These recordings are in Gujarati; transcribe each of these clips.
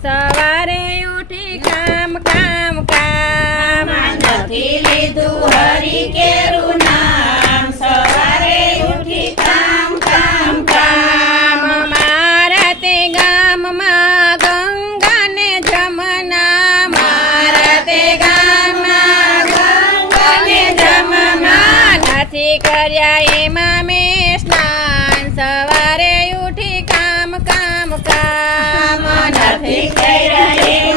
સવારે ઉઠી કામ કામ કામ નથી લીધું હરી કેરું નામ. સવારે ઉઠી કામ કામ કામ મારા તે ગામમાં ગંગા ને જમના મારા તે ગામમાં ગંગા ને જમના નથી કર્યા એમાં મેં સ્નાન. સવારે નથી કર્યા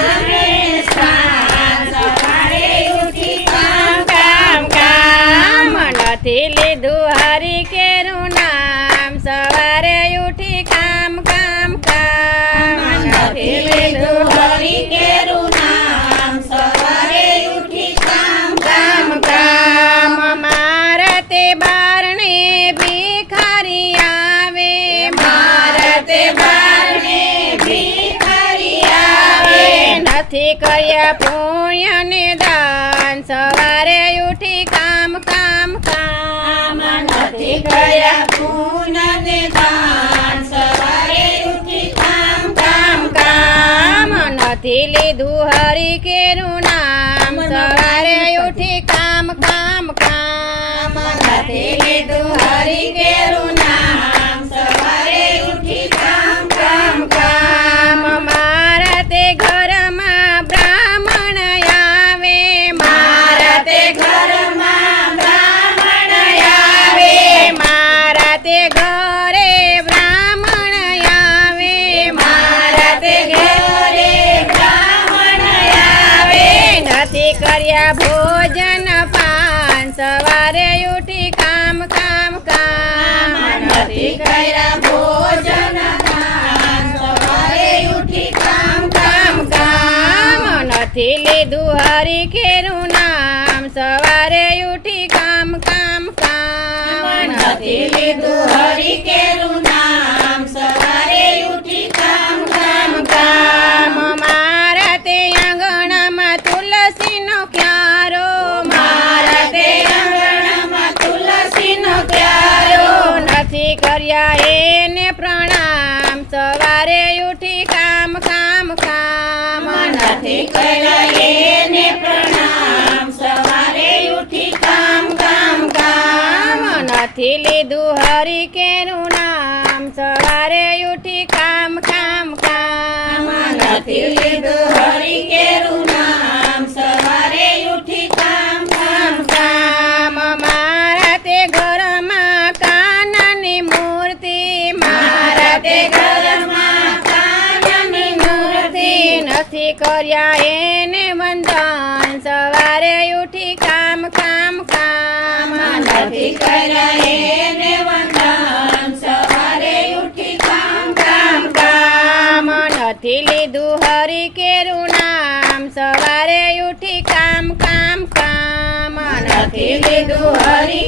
નથી કર્યા પુણ્ય ને દાન સવારે ઉઠી કામ કામ કામ. નથી કર્યા પૂન ને દાન સવારે ઉઠી કામ કામ કામ. નથી લીધું હરી કેરું નામ સવારે ઉઠી ઘરે બ્રાહ્મણ આવે મારા તે ઘરે બ્રાહ્મણ આવે. નથી કર્યા ભોજન પાન, સવારે ઉઠી કામ કામ કામ. નથી કર્યા ભોજન દાન સવારે ઉઠી લીધું હરી ખેરું નામ, સવારે ઉઠી કામ કામ કામ નથી લીધું હરી કેરું નામ સવારે ઉઠી કામ કામ કામ મારા તે આંગણામાં તુલસીનો ક્યારો મારા તે આંગણામાં તુલસીનો ક્યારો. નથી કર્યા એને પ્રણામ સવારે ઉઠી કામ કામ કામ. નથી કર્યા નથી લીધું હરિકેનું નામ? સવારે ઉઠી કામ કામ કામ. નથી લીધું હરિકેનું નામ? સવારે ઉઠી કામ કામ કામ. મારા તે ઘરમાં કાનની મૂર્તિ. મારા તે ઘરમાં કાનની મૂર્તિ. નથી કર્યા એને વંદન. સવારે ઉઠી કામ કામ કામ. નથી કર્યા એને વંદન સવારે ઉઠી કામ કામ કામ નથી લીધું હરી કેરું નામ, સવારે ઉઠી કામ કામ કામ. નથી લીધું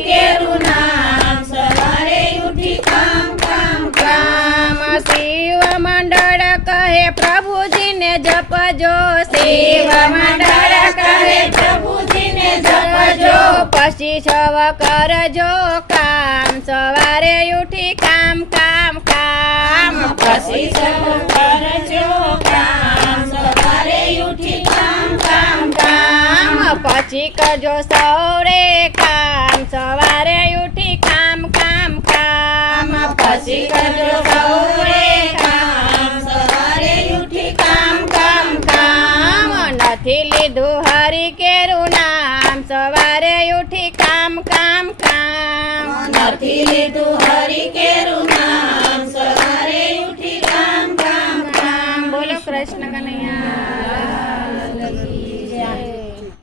કેરું નામ, સવારે ઉઠી કામ કામ કામ. શિવ મંડળ કહે પ્રભુજીને જપજો શિવ મંડળ કહે પ્રભુજીને જપજો પછી છવ કરજો કામ, સવારે ઉઠી કામ કામ કામ પછી સૌ કરજો કામ સવારે ઉઠી કામ કામ કામ પછી કરજો સૌરે કામ સવારે ઉઠી કામ કામ કામ પછી કરજો સૌરે કામ સવારે ઉઠી કામ કામ કામ નથી લીધું હરી કેરું નામ સવારે ઉઠી કામ કામ કામ નથી લીધું હરી કેરું નામ